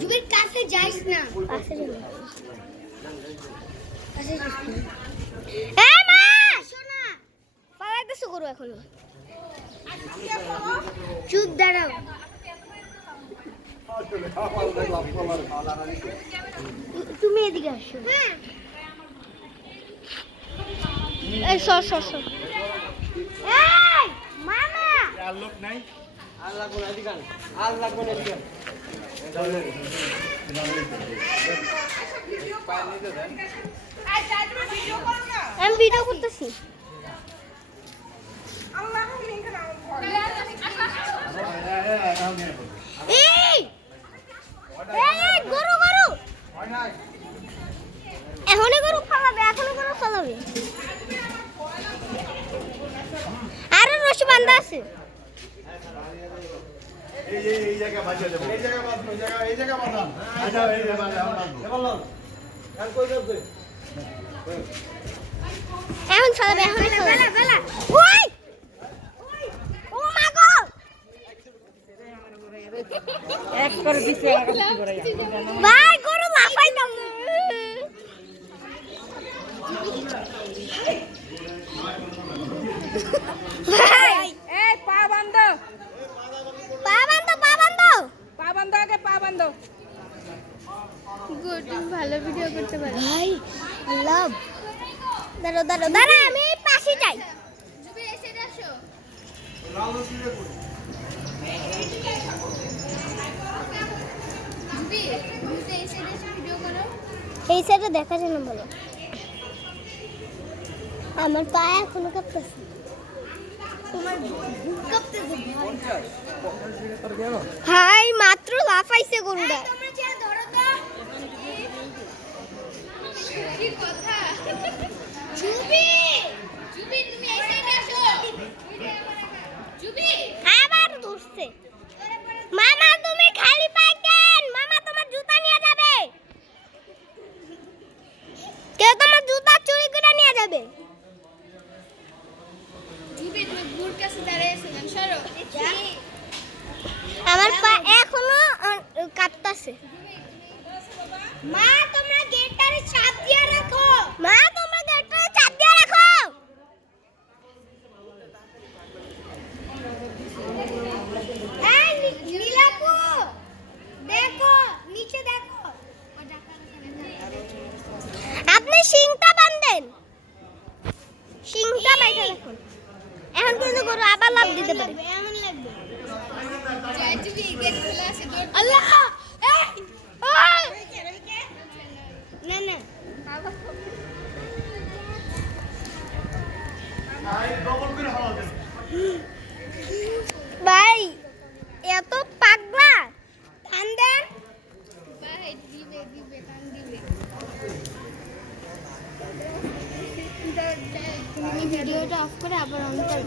জুবির কাছে যাইস না। এই মা শোনা পালাইতেছো করো এখনো। চুপ দাঁড়াও। তুমি এদিকে আসো। এই সর সর সর। এই মামা আর লোক নাই। আর লাগবো না এদিকে আর লাগবো না এদিকে আমি ভিডিও করতেছি। এই এই গরু গরু এখনই গরু ফালাবে, এখনই গরু ফালাবে। আরে রশি বাঁধা আছে। এই জায়গা বাঁচিয়ে দেবো। এই জায়গা বাঁধবো, এই জায়গা বাঁধান। আচ্ছা এই জায়গা বাঁধান। বললাম আর কই যাবে? এখন ফালাবে, এখনই ফালাবে। ফেলা ওই ও মা গো এক করে দিছে আর কি করে ভাই গরু লাফাই দাও। ভাই এই পা বাঁধো, পা বাঁধো, পা বাঁধো। পা বাঁধো, আগে পা বাঁধো। গুড, তুমি ভালো ভিডিও করতে পারো। ভাই লাভ দাঁড়াও দাঁড়াও দাঁড়া, আমি এই পাশে যাই। জুবি এসে আসো। জুবি বুঝতে এসে ভিডিও করো। এই সাইডে দেখা যায় না বলো। আমার পা এখনো কাঁপতেছে। তোমার বুক কাঁপতেছে ভাই, মাত্র লাফাইছে গরুটা। তোমরা যে ধরো তো কি কথা। জুবি জুবি তুমি এই সাইডে আসো। জুবি আবার ধরছে। মামা তুমি খালি পায়ে কেন? মামা তোমার জুতা নিয়ে যাবে। কেউ তোমার জুতা চুরি করে নিয়ে যাবে। জুবি তুমি বুড় কাছে দাঁড়িয়ে আছো কেন? সরো। আমার পা এখনো কাঁপতাছে। মা তোমরা গেটটারে চাপ দিয়ে রাখো। মা তোমরা গেটটারে চাপ দিয়ে রাখো। এই নীলাপু দেখো, নিচে দেখো। আপনি শিংটা বাঁধেন, শিংটা বাইরে রাখুন। এখন কিন্তু গরু আবার লাফ দিতে পারে। এমন লাগবে জয়জুবি গেট খোলা আছে। আল্লাহ এই ওই না না ভাই এত পাগলা টান দেন ভাই। দিবে দিবে টান দিবে। তুমি ভিডিওটা অফ করে আবার অন করো।